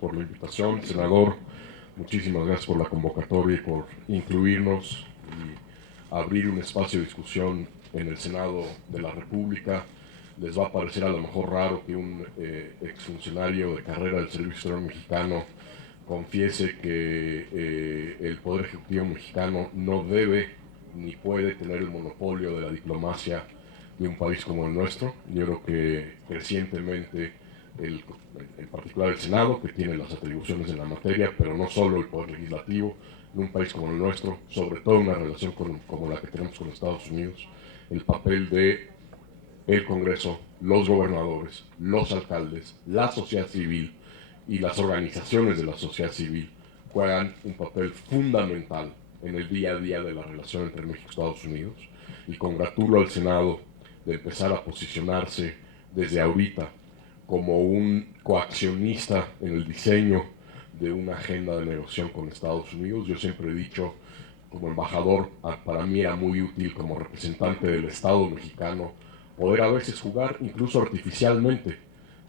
por la invitación, senador. Muchísimas gracias por la convocatoria y por incluirnos y abrir un espacio de discusión en el Senado de la República. Les va a parecer a lo mejor raro que un exfuncionario de carrera del Servicio Exterior mexicano confiese que el Poder Ejecutivo mexicano no debe ni puede tener el monopolio de la diplomacia de un país como el nuestro. Yo creo que recientemente, en particular el Senado, que tiene las atribuciones en la materia, pero no solo el Poder Legislativo, en un país como el nuestro, sobre todo en una relación como la que tenemos con Estados Unidos, el papel de el Congreso, los gobernadores, los alcaldes, la sociedad civil y las organizaciones de la sociedad civil juegan un papel fundamental en el día a día de la relación entre México y Estados Unidos. Y congratulo al Senado de empezar a posicionarse desde ahorita como un coaccionista en el diseño de una agenda de negociación con Estados Unidos. Yo siempre he dicho, como embajador, para mí era muy útil como representante del Estado mexicano poder a veces jugar incluso artificialmente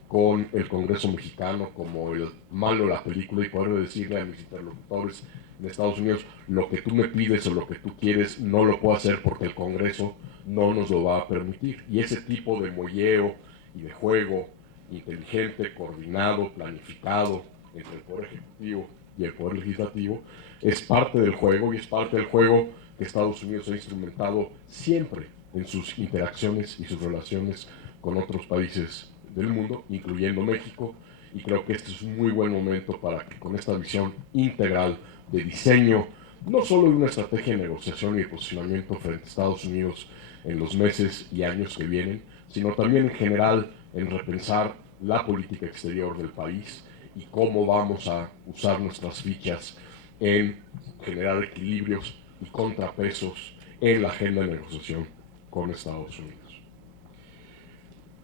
con el Congreso mexicano como el malo de la película y poder decirle a mis interlocutores en Estados Unidos: lo que tú me pides o lo que tú quieres no lo puedo hacer porque el Congreso no nos lo va a permitir. Y ese tipo de molleo y de juego inteligente, coordinado, planificado entre el Poder Ejecutivo y el Poder Legislativo es parte del juego, y es parte del juego que Estados Unidos ha instrumentado siempre en sus interacciones y sus relaciones con otros países del mundo, incluyendo México. Y creo que este es un muy buen momento para que, con esta visión integral de diseño, no solo de una estrategia de negociación y de posicionamiento frente a Estados Unidos en los meses y años que vienen, sino también en general en repensar la política exterior del país y cómo vamos a usar nuestras fichas en generar equilibrios y contrapesos en la agenda de negociación con Estados Unidos.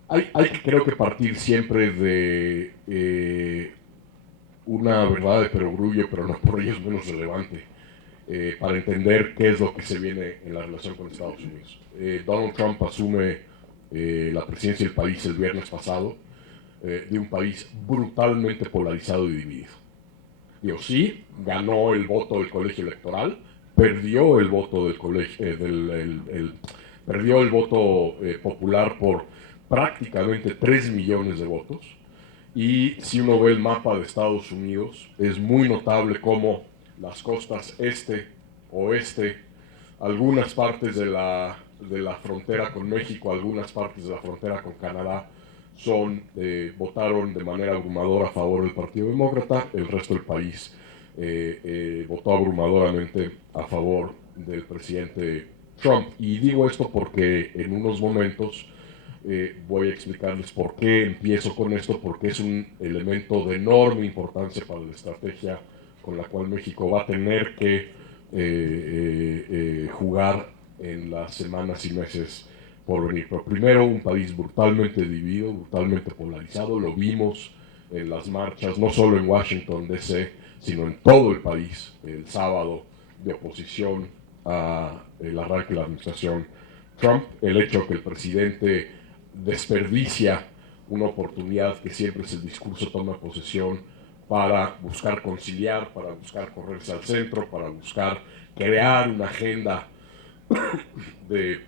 Hay que, creo que, partir siempre de una verdad de perogrullo, pero no por ello es menos relevante, para entender qué es lo que se viene en la relación con Estados Unidos. Donald Trump asume la presidencia del país el viernes pasado, de un país brutalmente polarizado y dividido. Digo, sí, ganó el voto del colegio electoral, perdió el voto del colegio, perdió el voto popular por prácticamente 3 millones de votos. Y si uno ve el mapa de Estados Unidos, es muy notable cómo las costas este, oeste, algunas partes de la frontera con México, algunas partes de la frontera con Canadá, votaron de manera abrumadora a favor del Partido Demócrata. El resto del país votó abrumadoramente a favor del presidente Trump. Y digo esto porque en unos momentos voy a explicarles por qué empiezo con esto, porque es un elemento de enorme importancia para la estrategia con la cual México va a tener que jugar en las semanas y meses por venir. Pero primero, un país brutalmente dividido, brutalmente polarizado. Lo vimos en las marchas, no solo en Washington D.C., sino en todo el país, el sábado, de oposición al arranque de la administración Trump. El hecho que el presidente desperdicia una oportunidad, que siempre es el discurso toma posesión, para buscar conciliar, para buscar correrse al centro, para buscar crear una agenda de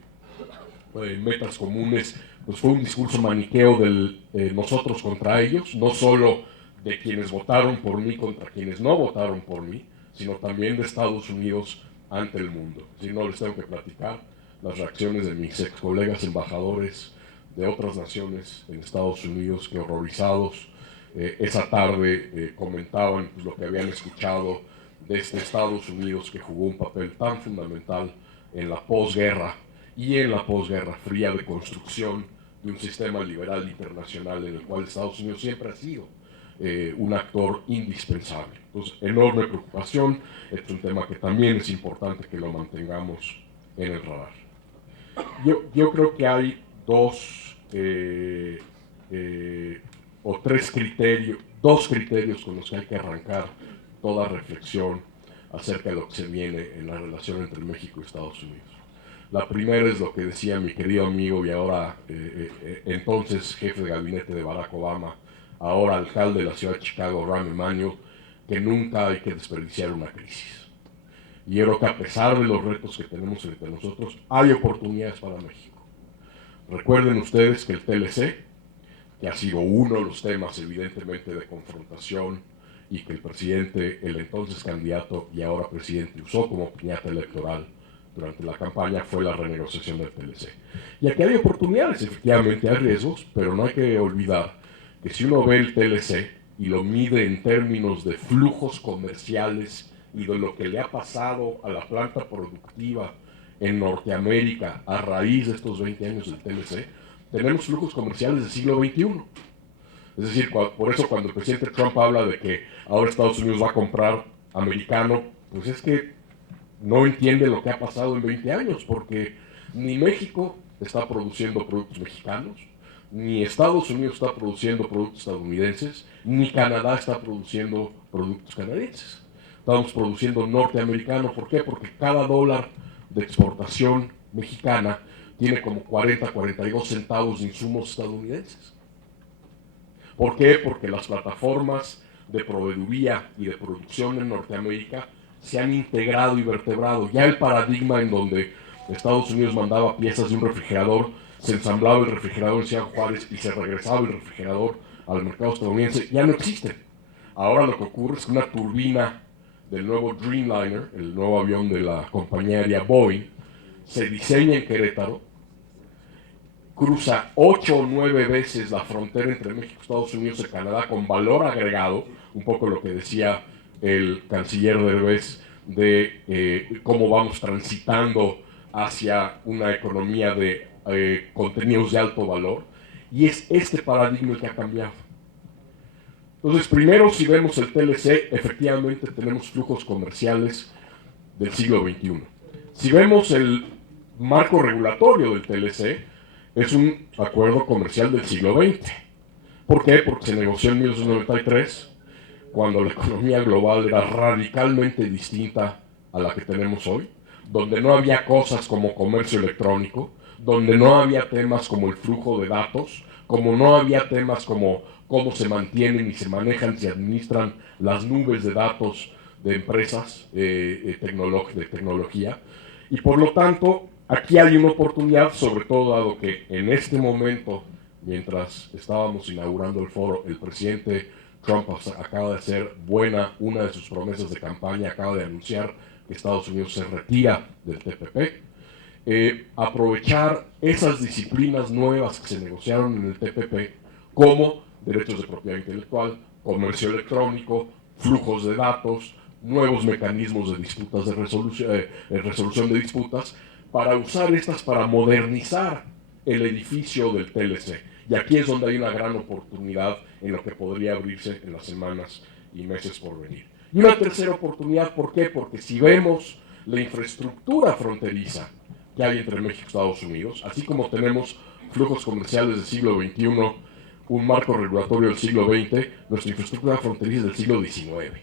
metas comunes, pues fue un discurso maniqueo del nosotros contra ellos, no solo de quienes votaron por mí contra quienes no votaron por mí, sino también de Estados Unidos ante el mundo. Si no, les tengo que platicar las reacciones de mis ex colegas embajadores de otras naciones en Estados Unidos, que horrorizados esa tarde comentaban pues, lo que habían escuchado de este Estados Unidos que jugó un papel tan fundamental en la posguerra y en la posguerra fría de construcción de un sistema liberal internacional en el cual Estados Unidos siempre ha sido un actor indispensable. Entonces, enorme preocupación. Este es un tema que también es importante que lo mantengamos en el radar. Yo creo que hay dos criterios con los que hay que arrancar toda reflexión acerca de lo que se viene en la relación entre México y Estados Unidos. La primera es lo que decía mi querido amigo y ahora entonces jefe de gabinete de Barack Obama, ahora alcalde de la ciudad de Chicago, Rahm Emanuel, que nunca hay que desperdiciar una crisis. Y yo creo que a pesar de los retos que tenemos entre nosotros, hay oportunidades para México. Recuerden ustedes que el TLC, que ha sido uno de los temas evidentemente de confrontación y que el presidente, el entonces candidato y ahora presidente, usó como piñata electoral durante la campaña, fue la renegociación del TLC. Y aquí hay oportunidades, efectivamente hay riesgos, pero no hay que olvidar que si uno ve el TLC y lo mide en términos de flujos comerciales y de lo que le ha pasado a la planta productiva en Norteamérica a raíz de estos 20 años del TLC, tenemos flujos comerciales del siglo XXI. Es decir, por eso cuando el presidente Trump habla de que ahora Estados Unidos va a comprar americano, pues es que no entiende lo que ha pasado en 20 años, porque ni México está produciendo productos mexicanos, ni Estados Unidos está produciendo productos estadounidenses, ni Canadá está produciendo productos canadienses. Estamos produciendo norteamericano. ¿Por qué? Porque cada dólar de exportación mexicana tiene como 42 centavos de insumos estadounidenses. ¿Por qué? Porque las plataformas de proveeduría y de producción en Norteamérica se han integrado y vertebrado. Ya el paradigma en donde Estados Unidos mandaba piezas de un refrigerador, se ensamblaba el refrigerador en Ciudad Juárez y se regresaba el refrigerador al mercado estadounidense, ya no existe. Ahora lo que ocurre es que una turbina del nuevo Dreamliner, el nuevo avión de la compañía aérea Boeing, se diseña en Querétaro, cruza 8 o 9 veces la frontera entre México, Estados Unidos y Canadá con valor agregado, un poco lo que decía el canciller Derbez de cómo vamos transitando hacia una economía de contenidos de alto valor, y es este paradigma el que ha cambiado. Entonces, primero, si vemos el TLC, efectivamente tenemos flujos comerciales del siglo XXI. Si vemos el marco regulatorio del TLC, es un acuerdo comercial del siglo XX. ¿Por qué? Porque se negoció en 1993, cuando la economía global era radicalmente distinta a la que tenemos hoy, donde no había cosas como comercio electrónico, donde no había temas como el flujo de datos, como no había temas como cómo se mantienen y se manejan, se administran las nubes de datos de empresas de tecnología. Y por lo tanto, aquí hay una oportunidad, sobre todo dado que en este momento, mientras estábamos inaugurando el foro, el presidente Trump acaba de hacer una de sus promesas de campaña, acaba de anunciar que Estados Unidos se retira del TPP. Aprovechar esas disciplinas nuevas que se negociaron en el TPP, como derechos de propiedad intelectual, comercio electrónico, flujos de datos, nuevos mecanismos de disputas, de resolución de disputas, para usar estas para modernizar el edificio del TLC. Y aquí es donde hay una gran oportunidad en lo que podría abrirse en las semanas y meses por venir. Y una tercera oportunidad, ¿por qué? Porque si vemos la infraestructura fronteriza que hay entre México y Estados Unidos, así como tenemos flujos comerciales del siglo XXI, un marco regulatorio del siglo XX, nuestra infraestructura fronteriza es del siglo XIX.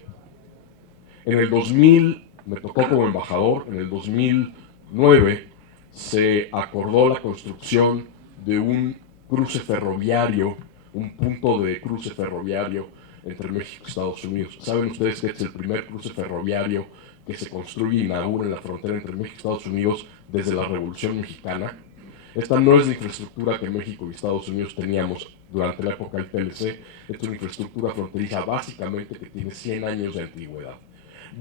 En el 2000, me tocó como embajador, en el 2009 se acordó la construcción de un cruce ferroviario, un punto de cruce ferroviario entre México y Estados Unidos. ¿Saben ustedes que este es el primer cruce ferroviario que se construye y inaugura en la frontera entre México y Estados Unidos desde la Revolución Mexicana? Esta no es la infraestructura que México y Estados Unidos teníamos durante la época del TLC. Esta es una infraestructura fronteriza básicamente que tiene 100 años de antigüedad.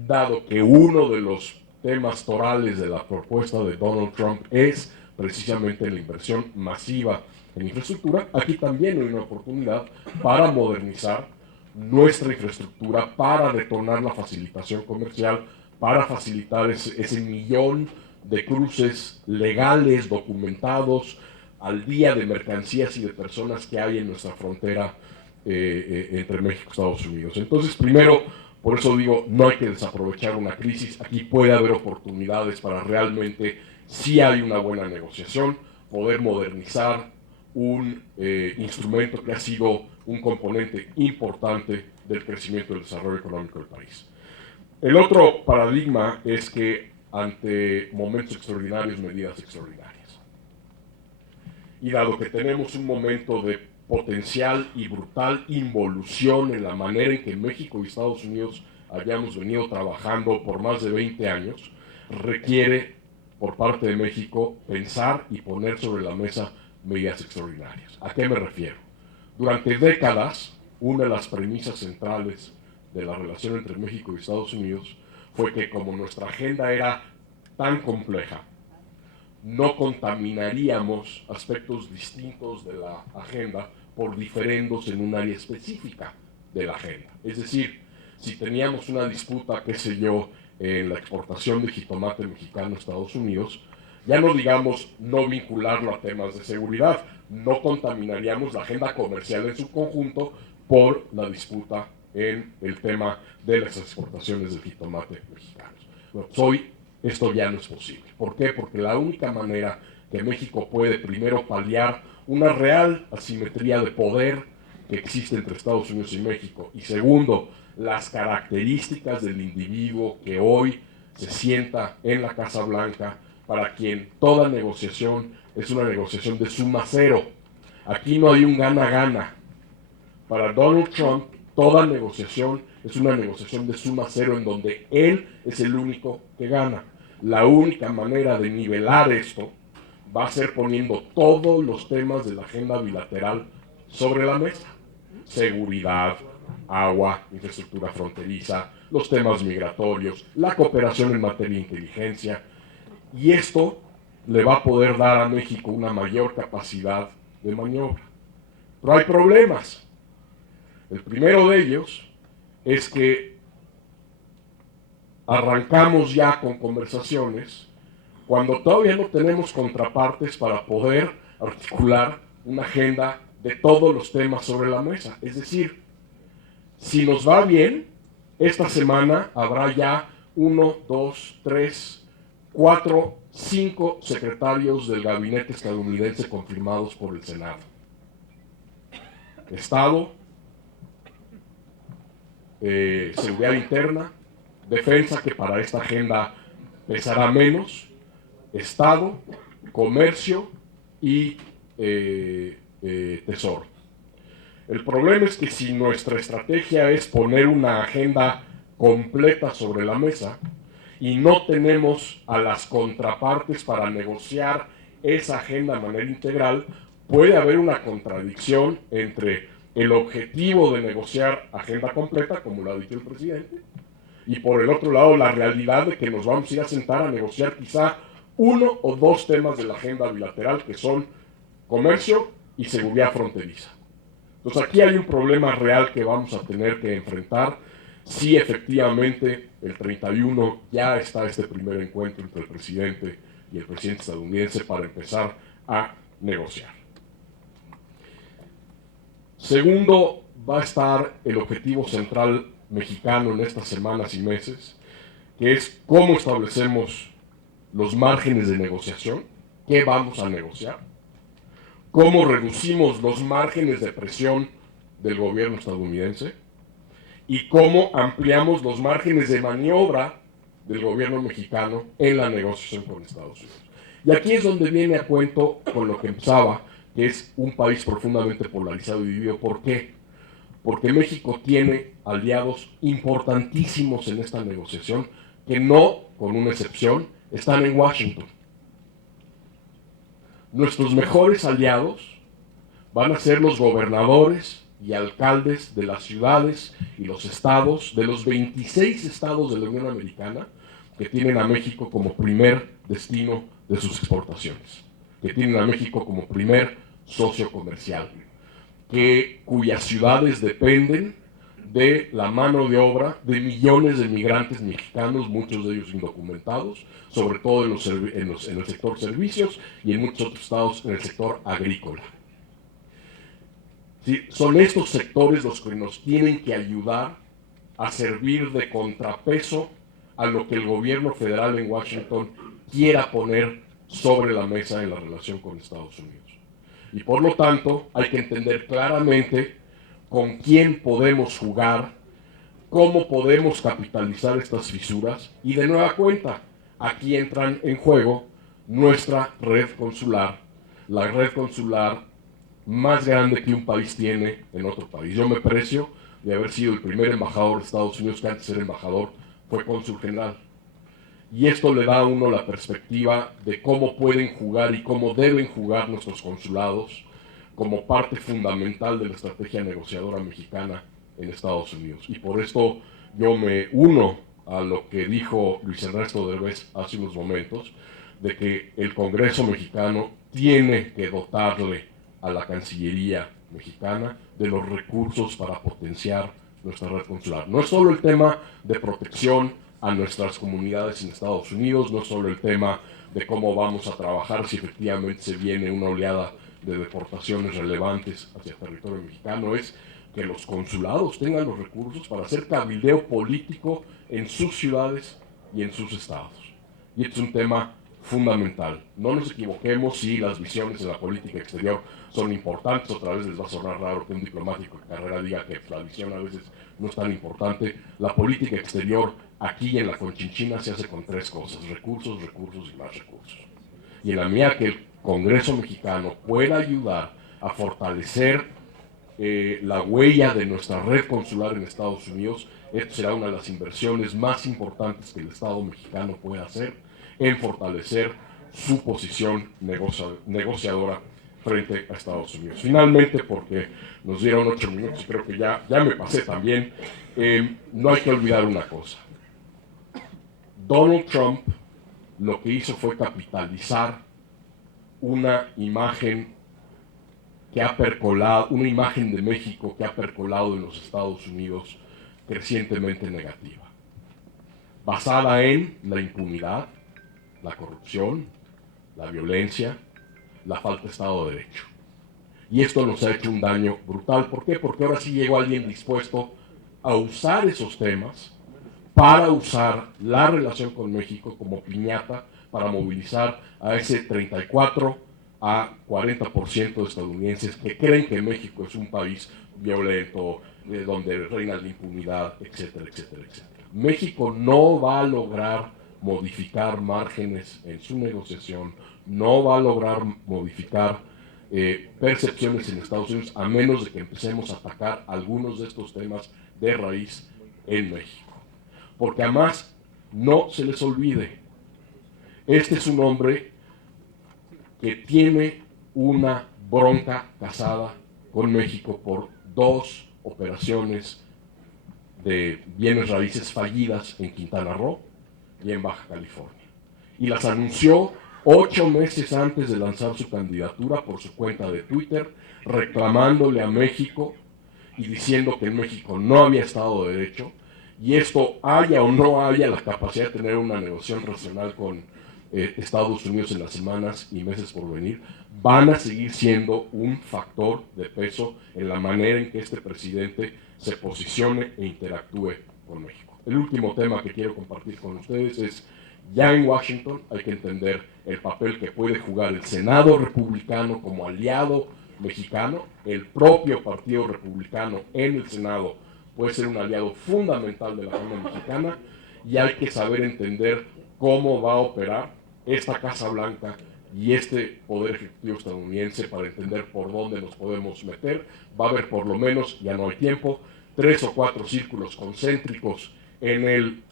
Dado que uno de los temas torales de la propuesta de Donald Trump es precisamente la inversión masiva en infraestructura, aquí también hay una oportunidad para modernizar nuestra infraestructura, para detonar la facilitación comercial, para facilitar ese millón de cruces legales, documentados, al día de mercancías y de personas que hay en nuestra frontera entre México y Estados Unidos. Entonces, primero, por eso digo, no hay que desaprovechar una crisis, aquí puede haber oportunidades para realmente, si hay una buena negociación, poder modernizar un instrumento que ha sido un componente importante del crecimiento y del desarrollo económico del país. El otro paradigma es que ante momentos extraordinarios, medidas extraordinarias. Y dado que tenemos un momento de potencial y brutal involución en la manera en que México y Estados Unidos hayamos venido trabajando por más de 20 años, requiere por parte de México pensar y poner sobre la mesa medidas extraordinarias. ¿A qué me refiero? Durante décadas, una de las premisas centrales de la relación entre México y Estados Unidos fue que como nuestra agenda era tan compleja, no contaminaríamos aspectos distintos de la agenda por diferendos en un área específica de la agenda. Es decir, si teníamos una disputa, qué sé yo, en la exportación de jitomate mexicano a Estados Unidos, ya no digamos no vincularlo a temas de seguridad, no contaminaríamos la agenda comercial en su conjunto por la disputa en el tema de las exportaciones de jitomate mexicanos. Bueno, hoy esto ya no es posible. ¿Por qué? Porque la única manera que México puede primero paliar una real asimetría de poder que existe entre Estados Unidos y México, y segundo, las características del individuo que hoy se sienta en la Casa Blanca, para quien toda negociación es una negociación de suma cero. Aquí no hay un gana-gana. Para Donald Trump, toda negociación es una negociación de suma cero en donde él es el único que gana. La única manera de nivelar esto va a ser poniendo todos los temas de la agenda bilateral sobre la mesa. Seguridad, agua, infraestructura fronteriza, los temas migratorios, la cooperación en materia de inteligencia. Y esto le va a poder dar a México una mayor capacidad de maniobra. Pero hay problemas. El primero de ellos es que arrancamos ya con conversaciones cuando todavía no tenemos contrapartes para poder articular una agenda de todos los temas sobre la mesa. Es decir, si nos va bien, esta semana habrá ya 1, 2, 3, 4, 5 secretarios del gabinete estadounidense confirmados por el Senado. Estado, seguridad interna, defensa, que para esta agenda pesará menos, Estado, comercio y tesoro. El problema es que si nuestra estrategia es poner una agenda completa sobre la mesa y no tenemos a las contrapartes para negociar esa agenda de manera integral, puede haber una contradicción entre el objetivo de negociar agenda completa, como lo ha dicho el presidente, y por el otro lado la realidad de que nos vamos a ir a sentar a negociar quizá 1 o 2 temas de la agenda bilateral, que son comercio y seguridad fronteriza. Entonces aquí hay un problema real que vamos a tener que enfrentar. Si efectivamente el 31 ya está este primer encuentro entre el presidente y el presidente estadounidense para empezar a negociar. Segundo, va a estar el objetivo central mexicano en estas semanas y meses, que es cómo establecemos los márgenes de negociación, qué vamos a negociar, cómo reducimos los márgenes de presión del gobierno estadounidense y cómo ampliamos los márgenes de maniobra del gobierno mexicano en la negociación con Estados Unidos. Y aquí es donde viene a cuento con lo que empezaba, que es un país profundamente polarizado y dividido. ¿Por qué? Porque México tiene aliados importantísimos en esta negociación que no, con una excepción, están en Washington. Nuestros mejores aliados van a ser los gobernadores y alcaldes de las ciudades y los estados, de los 26 estados de la Unión Americana, que tienen a México como primer destino de sus exportaciones, que tienen a México como primer socio comercial, cuyas ciudades dependen de la mano de obra de millones de migrantes mexicanos, muchos de ellos indocumentados, sobre todo en el sector servicios y en muchos otros estados en el sector agrícola. ¿Sí? Son estos sectores los que nos tienen que ayudar a servir de contrapeso a lo que el gobierno federal en Washington quiera poner sobre la mesa en la relación con Estados Unidos. Y por lo tanto hay que entender claramente con quién podemos jugar, cómo podemos capitalizar estas fisuras, y de nueva cuenta, aquí entran en juego nuestra red consular, la red consular más grande que un país tiene en otro país. Yo me precio de haber sido el primer embajador de Estados Unidos que antes de ser embajador fue cónsul general. Y esto le da a uno la perspectiva de cómo pueden jugar y cómo deben jugar nuestros consulados como parte fundamental de la estrategia negociadora mexicana en Estados Unidos. Y por esto yo me uno a lo que dijo Luis Ernesto Derbez hace unos momentos, de que el Congreso mexicano tiene que dotarle a la Cancillería mexicana de los recursos para potenciar nuestra red consular. No es solo el tema de protección a nuestras comunidades en Estados Unidos, no es solo el tema de cómo vamos a trabajar si efectivamente se viene una oleada de deportaciones relevantes hacia el territorio mexicano, es que los consulados tengan los recursos para hacer cabildeo político en sus ciudades y en sus estados. Y este es un tema fundamental. No nos equivoquemos si las visiones de la política exterior son importantes. Otra vez les va a sonar raro que un diplomático de carrera diga que la visión a veces no es tan importante. La política exterior aquí en la Conchinchina se hace con tres cosas: recursos, recursos y más recursos. Y en la medida que el Congreso mexicano pueda ayudar a fortalecer la huella de nuestra red consular en Estados Unidos, esto será una de las inversiones más importantes que el Estado mexicano puede hacer en fortalecer su posición negociadora frente a Estados Unidos. Finalmente, porque nos dieron 8 minutos y creo que ya me pasé también, no hay que olvidar una cosa. Donald Trump lo que hizo fue capitalizar una imagen que ha percolado, una imagen de México que ha percolado en los Estados Unidos crecientemente negativa, basada en la impunidad, la corrupción, la violencia, la falta de Estado de Derecho. Y esto nos ha hecho un daño brutal. ¿Por qué? Porque ahora sí llegó alguien dispuesto a usar esos temas para usar la relación con México como piñata para movilizar a ese 34 a 40% de estadounidenses que creen que México es un país violento, donde reina la impunidad, etcétera, etcétera, etcétera. México no va a lograr modificar márgenes en su negociación, no va a lograr modificar percepciones en Estados Unidos a menos de que empecemos a atacar algunos de estos temas de raíz en México. Porque además, no se les olvide, este es un hombre que tiene una bronca casada con México por 2 operaciones de bienes raíces fallidas en Quintana Roo y en Baja California. Y las anunció 8 meses antes de lanzar su candidatura por su cuenta de Twitter, reclamándole a México y diciendo que en México no había Estado de Derecho, y esto haya o no haya la capacidad de tener una negociación racional con Estados Unidos en las semanas y meses por venir, van a seguir siendo un factor de peso en la manera en que este presidente se posicione e interactúe con México. El último tema que quiero compartir con ustedes es, ya en Washington hay que entender el papel que puede jugar el Senado republicano como aliado mexicano. El propio Partido Republicano en el Senado puede ser un aliado fundamental de la agenda mexicana, y hay que saber entender cómo va a operar esta Casa Blanca y este Poder Ejecutivo estadounidense para entender por dónde nos podemos meter. Va a haber por lo menos, ya no hay tiempo, 3 o 4 círculos concéntricos en el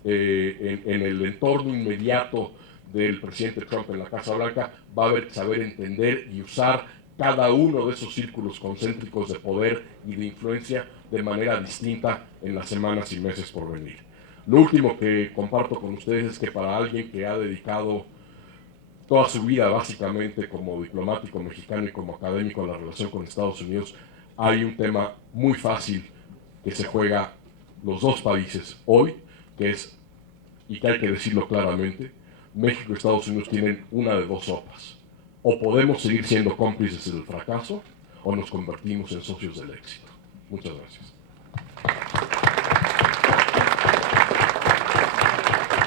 entorno inmediato del presidente Trump en la Casa Blanca. Va a haber que saber entender y usar cada uno de esos círculos concéntricos de poder y de influencia de manera distinta en las semanas y meses por venir. Lo último que comparto con ustedes es que para alguien que ha dedicado toda su vida básicamente como diplomático mexicano y como académico en la relación con Estados Unidos, hay un tema muy fácil que se juega los dos países hoy, que es, y que hay que decirlo claramente, México y Estados Unidos tienen una de dos sopas: o podemos seguir siendo cómplices del fracaso, o nos convertimos en socios del éxito. Muchas gracias.